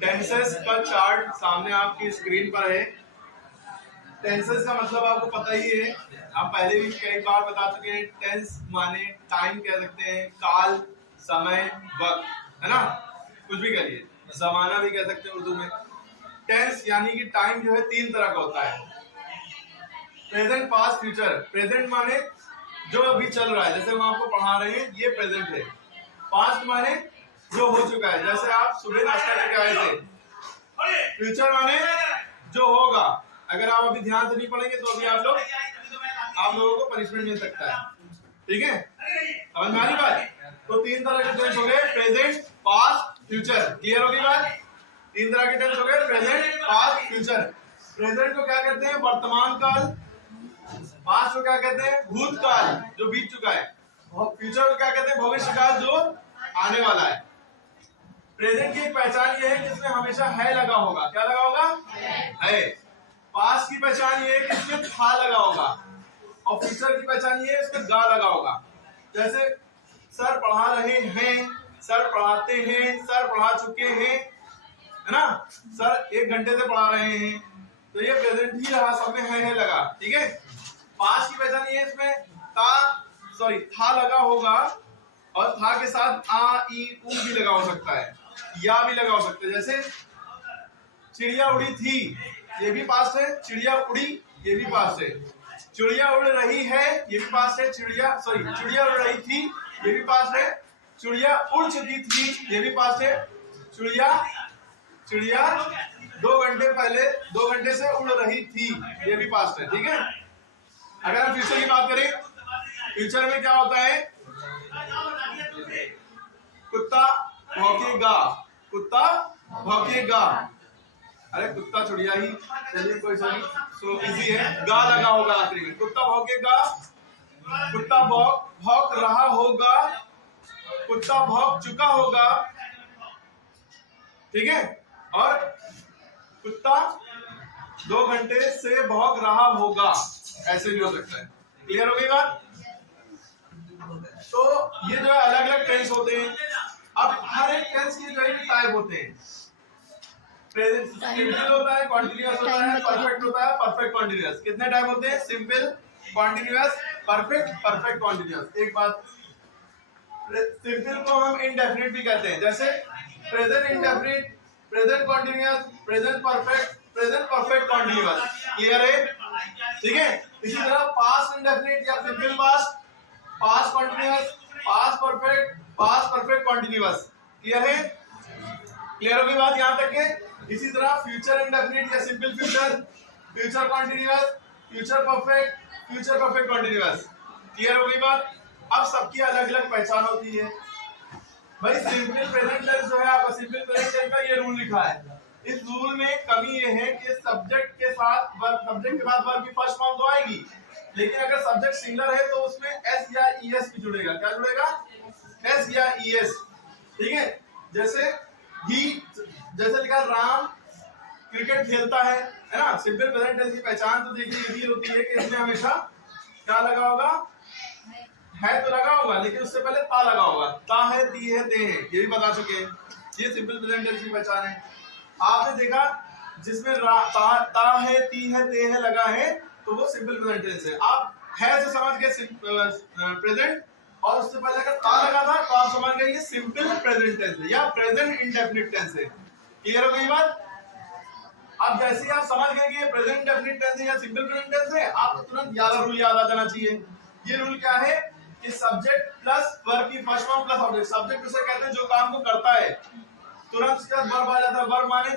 Tenses का chart सामने आपकी स्क्रीन पर है। टेंसेस का मतलब आपको पता ही है, आप पहले भी कई बार बता चुके हैं। टेंस माने टाइम कह सकते हैं, काल, समय, वक्त, है ना, कुछ भी कहिए, जमाना भी कह सकते हैं उर्दू में। टेंस यानी कि टाइम जो है तीन तरह का होता है, प्रेजेंट, पास्ट, फ्यूचर। प्रेजेंट माने जो अभी चल रहा है, जैसे हम आपको पढ़ा रहे हैं ये प्रेजेंट है। पास्ट माने जो हो चुका है, जैसे आप सुबह नाश्ता करके आए थे। फ्यूचर माने जो होगा, अगर आप अभी ध्यान से नहीं पढ़ेंगे तो अभी आप लोगों को पनिशमेंट मिल सकता है। ठीक है, समझ में आ रही बात? तो तीन तरह के टेंस हो गए, प्रेजेंट, पास्ट, फ्यूचर। क्लियर होगी बात? तीन तरह के टेंस हो गए, प्रेजेंट, पास्ट, फ्यूचर। प्रेजेंट को क्या कहते हैं? वर्तमान काल। पास्ट को क्या कहते हैं? भूतकाल, जो बीत चुका है। फ्यूचर को क्या कहते हैं? भविष्य काल, जो आने वाला है। प्रेजेंट की एक पहचान ये है कि इसमें हमेशा है लगा होगा। क्या लगा होगा? है। पास्ट की पहचान ये है कि इसमें था लगा होगा, और फ्यूचर की पहचान ये है इसमें गा लगा होगा। जैसे सर पढ़ा रहे हैं, सर पढ़ाते हैं, सर पढ़ा चुके हैं, है ना, सर 1 घंटे से पढ़ा रहे हैं, तो ये प्रेजेंट ही रहा, सब में है लगा। ठीक है। पास्ट की पहचान ये है इसमें था लगा होगा, और था के साथ आ, ई, ऊ भी लगा हो सकता है, या भी लगा हो सकता है। जैसे चिड़िया उड़ी थी, ये भी पास्ट है। चिड़िया उड़ी, ये भी पास्ट है। चिड़िया उड़ रही है, ये भी पास्ट है। चिड़िया उड़ रही थी, ये भी पास्ट है। चिड़िया उड़ चुकी थी, ये भी पास्ट है। चिड़िया 2 घंटे पहले 2 घंटे से उड़ रही थी, ये भी पास्ट है। ठीक है। अगर हम फ्यूचर की बात करें, फ्यूचर में क्या होता है? कुत्ता भौंकेगा, कुत्ता भौंकेगा। अरे कुत्ता चिड़िया ही, चलिए कोई सो इजी है, गा लगा होगा आखिरी में। कुत्ता भौंकेगा, कुत्ता भौंक रहा होगा, कुत्ता भौंक चुका होगा। ठीक है। और कुत्ता 2 घंटे से भौंक रहा होगा, ऐसे भी हो सकता है। क्लियर हो गई बात? तो ये जो है अलग अलग टेंस होते हैं। अब हर एक टेंस के जो है टाइप होते हैं। प्रेजेंट सिंपल होता है, कॉन्टिन्यूअस होता है, परफेक्ट होता है, परफेक्ट कॉन्टिन्यूअस। कितने टाइप होते हैं? Simple, continuous, perfect, perfect continuous. एक बात, सिंपल को हम इनडेफिनिट भी कहते हैं, जैसे present indefinite, present continuous, present perfect, present perfect continuous. Clear है? ठीक है। इसी तरह पास्ट इंडेफिनिट या simple past, past continuous, past perfect, past perfect continuous. Clear है? क्लियर होगी बात यहां तक के? इसी तरह फ्यूचर इंडेफिनिट या simple future, future continuous, future perfect, future perfect continuous. Clear होगी बात? अब सबकी अलग अलग पहचान होती है। भाई सिंपल प्रेजेंट टेंस जो है आपका, सिंपल प्रेजेंट टेंस का ये रूल लिखा है। इस रूल में कमी ये है कि सब्जेक्ट के साथ वर्ब की फर्स्ट फॉर्म तो आएगी, लेकिन अगर सब्जेक्ट सिंगुलर है तो उसमें एस या ईएस भी जुड़ेगा। क्या जुड़ेगा? एस या ईएस। ठीक है। जैसे लिखा राम क्रिकेट खेलता है ना। सिंपल प्रेजेंट टेंस की पहचान तो देखिए यही होती है कि इसमें हमेशा क्या लगा होगा? है तो लगा होगा, लेकिन उससे पहले ता लगा होगा। ता है, ती है, ते है, ये भी बता चुके हैं। ये सिंपल प्रेजेंट टेंस की पहचान है। आपने देखा जिसमें ता है, ती है, ते है लगा है, तो वो सिंपल प्रेजेंट टेंस है। आप है से समझ गए प्रेजेंट, और उससे पहले अगर ता लगा था तो आप समझ गए ये सिंपल प्रेजेंट टेंस है या प्रेजेंट इंडेफिनिट टेंस है। क्लियर हो गई बात? अब जैसे आप समझ गए कि ये प्रेजेंट इंडेफिनिट टेंस है या सिंपल प्रेजेंट टेंस है, आपको तुरंत रूल याद आ जाना चाहिए। ये रूल क्या है कि सब्जेक्ट प्लस वर्ब की first form plus object. Subject उसे कहते हैं जो काम को करता है, तुरंत उसके बाद वर्ब आ जाता है। वर्ब माने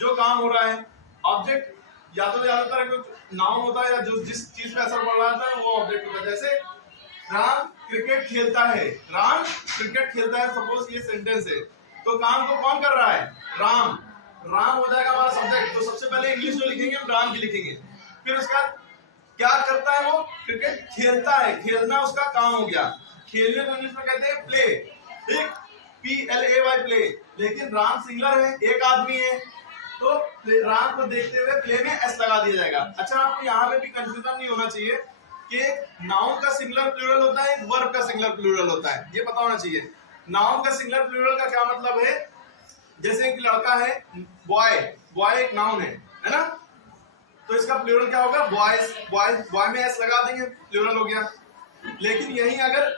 जो काम हो रहा है। ऑब्जेक्ट या तो ज्यादातर नाउन होता है या जो जिस चीज पे असर पड़ रहा था वो ऑब्जेक्ट होता है। जैसे राम क्रिकेट खेलता है, राम क्रिकेट खेलता है, सपोज ये सेंटेंस है, तो काम को कौन कर रहा है? राम। राम हो जाएगा हमारा सब्जेक्ट। तो सबसे पहले इंग्लिश जो लिखेंगे हम राम की लिखेंगे, फिर उसका क्या करता है? वो क्रिकेट खेलता है, खेलना उसका काम हो गया। खेलने को इंग्लिश में कहते हैं प्ले, ठीक, PLAY प्ले। लेकिन राम सिंगुलर है, एक आदमी है, तो राम को देखते हुए प्ले में एस लगा दिया जाएगा। अच्छा, आपको यहाँ पे भी कंफ्यूजन नहीं होना चाहिए कि नाउन का सिंगुलर प्लूरल होता है, वर्ब का सिंगुलर प्लूरल होता है, ये पता होना चाहिए। नाउन का सिंगुलर प्लूरल का क्या मतलब है? जैसे एक लड़का है, बॉय, बॉय एक नाउन है ना? तो इसका प्लूरल क्या होगा? बॉयज, बॉयज, बॉय में एस लगा देंगे, प्लूरल हो गया। लेकिन यही अगर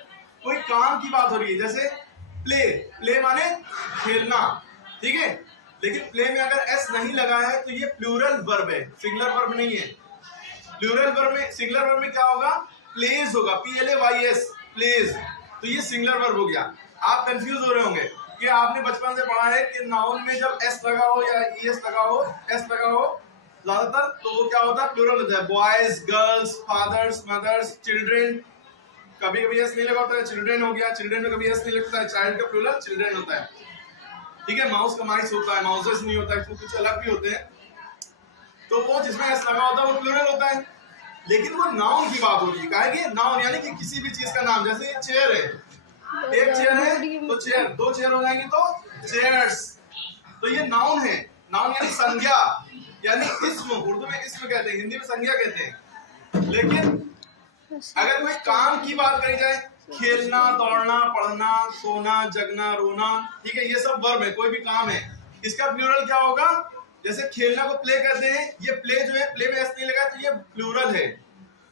कोई काम की बात हो रही है, जैसे प्ले, प्ले माने खेलना, ठीक है, लेकिन प्ले में अगर एस नहीं लगा है तो ये प्लूरल वर्ब है, सिंगुलर वर्ब नहीं है। प्लूरल वर्ब में, सिंगुलर वर्ब में क्या होगा? प्लेज होगा, PLAYS, प्लेज। तो ये सिंगुलर वर्ब हो गया। आप कंफ्यूज हो रहे होंगे कि आपने बचपन से पढ़ा है कि नाउन में जब एस लगा हो या ES लगा हो, एस लगा हो ज्यादातर, तो वो क्या होता है? प्लूरल होता है। Boys, girls, fathers, mothers, children. कभी कभी एस नहीं लगा होता है, चिल्ड्रेन हो गया। चिल्ड्रेन में कभी एस नहीं लगता है, चाइल्ड का प्लूरल चिल्ड्रेन होता है, ठीक है। माउस का माइस होता है, माउसेस नहीं होता है, कुछ अलग भी होते हैं। तो वो जिसमें एस लगा होता है वो प्लूरल होता है। लेकिन वो नाउन की बात होगी, कहेंगे नाउन यानी कि किसी भी चीज का नाम। जैसे ये चेयर है, एक चेयर है तो चेयर, दो चेयर हो जाएंगी तो चेयर्स। तो ये नाउन है। नाउन यानी संज्ञा, यानी इसम। उर्दू में इसम कहते हैं, हिंदी में संज्ञा कहते हैं। लेकिन अगर कोई काम की बात करी जाए, खेलना, दौड़ना, पढ़ना, सोना, जगना, रोना, ठीक है, ये सब वर्ब है, कोई भी काम है। इसका प्लूरल क्या होगा? जैसे खेलना को प्ले कहते हैं, ये प्ले जो है, प्ले में एस नहीं लगा तो ये प्लूरल है।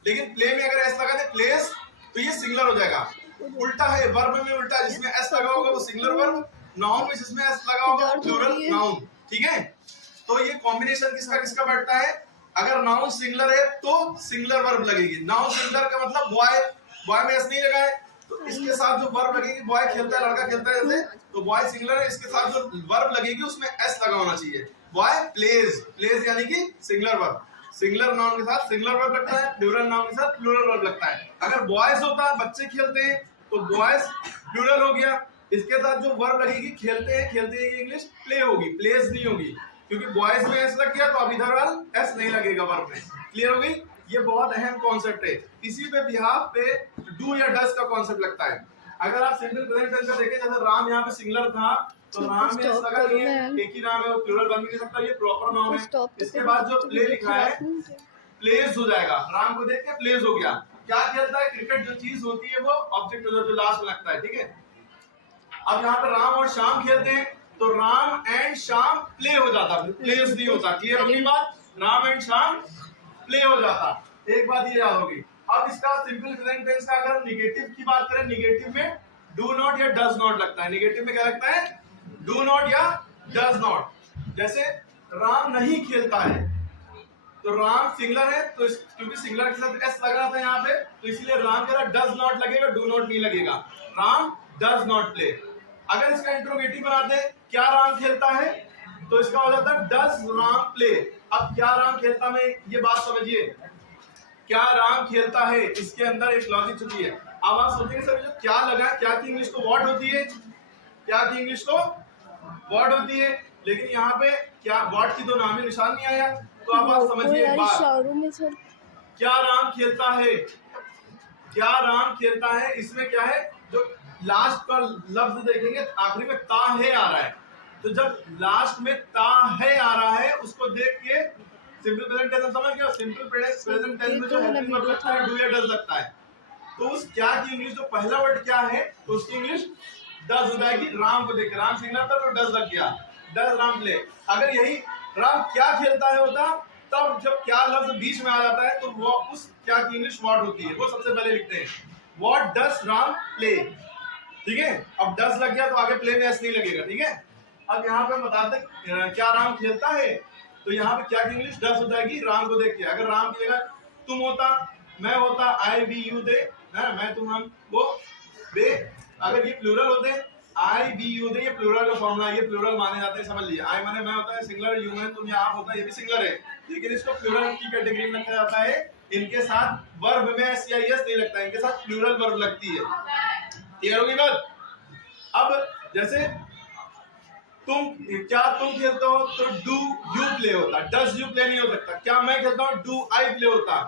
लेकिन प्ले में अगर एस लगा दे, प्लेस, तो ये सिंगुलर हो जाएगा। उल्टा है, वर्ब में उल्टा, जिसमें एस लगा होगा वो सिंगुलर वर्ब, नाउन में जिसमें एस लगा होगा प्लूरल नाउन, ठीक है। तो ये कॉम्बिनेशन किसका किसका बैठता है? अगर नाउन सिंगुलर है तो सिंगुलर वर्ब लगेगी। नाउन सिंगुलर का मतलब बॉय, बॉय में एस नहीं लगा है तो इसके साथ जो वर्ब लगेगी, बॉय खेलता है, लड़का खेलता है, जैसे, तो बॉय सिंगुलर है, इसके साथ जो वर्ब लगेगी उसमें एस लगा होना चाहिए। बॉय प्लेज, प्लेज यानी कि सिंगुलर वर्ब। सिंगुलर नाउन के साथ सिंगुलर वर्ब लगता है, प्लूरल नाउन के साथ प्लूरल वर्ब लगता है। अगर बॉयज होता है, बच्चे खेलते हैं, तो बॉयज प्लूरल हो गया। इसके साथ जो वर्ब लगेगी, खेलते हैं, खेलते हैं, इंग्लिश प्ले होगी, प्लेज नहीं होगी, क्योंकि बॉयज में एस लग गया तो अब इधर वाला एस नहीं लगेगा वर्ब में। क्लियर हो गई? ये बहुत अहम कॉन्सेप्ट है। इसी पे बिहाफ पे डू या डस का कॉन्सेप्ट लगता है। अगर आप सिंपल प्रेजेंट टेंस का देखें, जैसे राम यहाँ पे सिंगुलर था तो राम में एस लगा नहीं है, एक ही नाम है, वो प्लूरल बन भी नहीं सकता, ये प्रॉपर नाउन है। इसके बाद जो प्ले लिखा है, प्लेज हो जाएगा। राम को देख के प्लेज हो गया। क्या खेलता है? क्रिकेट। जो चीज होती है वो ऑब्जेक्ट हो जाता है, जो लास्ट में लगता है, ठीक है। अब यहाँ पे राम और श्याम खेलते हैं तो राम एंड श्याम प्ले हो जाता, प्लेज नहीं होता। क्लियर होगी बात? राम एंड श्याम प्ले हो जाता। एक बात ये याद होगी। अब इसका सिंपल प्रेजेंट टेंस का अगर निगेटिव की बात करें, निगेटिव में डू नॉट या डज नॉट लगता है। निगेटिव में क्या लगता है? डू नॉट या डज नॉट। जैसे राम नहीं खेलता है तो राम सिंगुलर है, तो क्योंकि सिंगुलर के साथ एस लगा था यहाँ पे, तो इसलिए राम के साथ डज नॉट लगेगा, डू नॉट नहीं लगेगा। Ram does not play. अगर इसका इंट्रोगेटिव बनाते, क्या राम खेलता है, तो इसका हो जाता है डज राम प्ले। अब क्या राम खेलता में, ये बात समझिए, क्या राम खेलता है, इसके अंदर एक लॉजिक छुपी है। अब आप सोचेंगे सर जो क्या लगा, क्या की इंग्लिश तो व्हाट होती है, क्या की इंग्लिश तो व्हाट होती है, लेकिन यहाँ पे क्या व्हाट की तो नाम ही निशान नहीं आया। तो अब आप समझिए एक बात, क्या राम खेलता है, क्या राम खेलता है, इसमें क्या है, जो लास्ट का लफ्ज देखेंगे आखिरी में ता है आ रहा है, तो जब लास्ट में ता है आ रहा है उसको देख के सिंपल प्रेजेंट टेंस समझ गए। सिंपल प्रेजेंट टेंस में जो हेल्पिंग वर्ब लगता है डू या डज लगता है, तो उस क्या की इंग्लिश जो पहला वर्ड क्या है तो उसकी इंग्लिश डज हो जाएगी। राम को देख, राम सिंगुलर था तो डज लग गया, डज राम प्ले। अगर यही राम क्या खेलता है होता, तब जब क्या लफ्ज बीच में आ जाता है तो वो उस क्या की इंग्लिश व्हाट होती है, वो सबसे पहले लिखते हैं, व्हाट डज राम प्ले, ठीक है। अब डज लग गया तो आगे प्ले में एस नहीं लगेगा, ठीक है। अब यहाँ पे बताते क्या राम खेलता है, तो यहाँ पे क्या की इंग्लिश डज हो जाएगी राम को देख के। अगर राम की जगह तुम होता, मैं होता, आई वी यू दे, मैं तुम हम वो दे, अगर ये प्लूरल होते, आई बी यू दे, ये प्लूरल का फॉर्मूला, ये प्लूरल माने जाते हैं, समझ लीजिए। आई माने मैं होता है सिंगुलर, यू माने तुम या आप होता है, ये भी सिंगुलर है, लेकिन इसको प्लूरल की कैटेगरी में रखा जाता है। इनके साथ वर्ब में एस या एस नहीं लगता है, इनके साथ प्लूरल वर्ब लगती है। क्लियर होगी बात? अब जैसे तुम, क्या तुम खेलते हो तो डू यू प्ले होता, डज यू प्ले नहीं हो सकता। क्या मैं खेलता हूँ डू आई प्ले होता,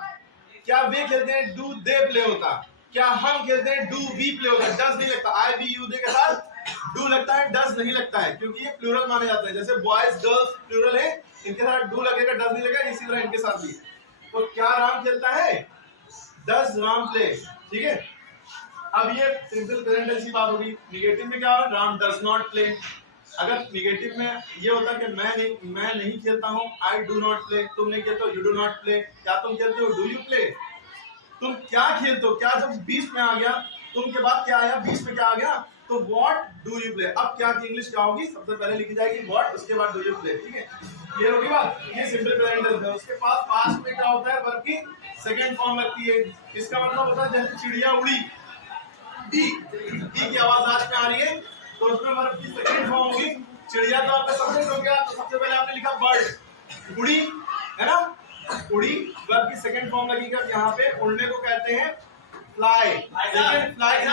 क्या वे खेलते हैं डू दे प्ले होता, क्या हम खेलते हैं डू वी प्ले होता है, डज नहीं लगता। आई बी यू दे के साथ डू लगता है, डज नहीं लगता है, क्योंकि ये प्लूरल माने जाते हैं। जैसे बॉयज गर्ल्स प्लूरल है, इनके साथ डू लगेगा, डज नहीं लगेगा, इसी तरह इनके साथ भी। तो क्या राम खेलता है, डज राम प्ले, ठीक है। अब ये सिंपल प्रेजेंट टेंस की बात होगी। निगेटिव में क्या होगा? Ram does not play. अगर निगेटिव में ये होता कि मैं नहीं खेलता हूँ, आई डू नॉट प्ले। तुम नहीं खेलते हो, यू डू नॉट प्ले। क्या तुम खेलते हो? Do you play. तुम क्या खेलते हो? क्या जब 20 में आ गया, तुम के बाद क्या आया? 20 में क्या आ गया? तो व्हाट डू यू प्ले। अब क्या की इंग्लिश क्या होगी? सबसे पहले लिखी जाएगी व्हाट, उसके बाद डू यू प्ले। ठीक है, ये होगी बात। ये सिंपल प्रेजेंट टेंस है। उसके पास पास्ट में क्या होता है? वर्ब की सेकंड फॉर्म लगती है। इसका मतलब होता है जैसे चिड़िया उड़ी, ई की आवाज आज में आ रही है, तो उसमें वर्ब की सेकंड फॉर्म होगी। चिड़िया तो आपका सब्जेक्ट हो गया, तो सबसे पहले आपने लिखा बर्ड, उड़ी, है ना? उड़ी वर्ब की सेकंड फॉर्म लगेगा। यहाँ पे उड़ने को कहते हैं फ्लाई। Fly fly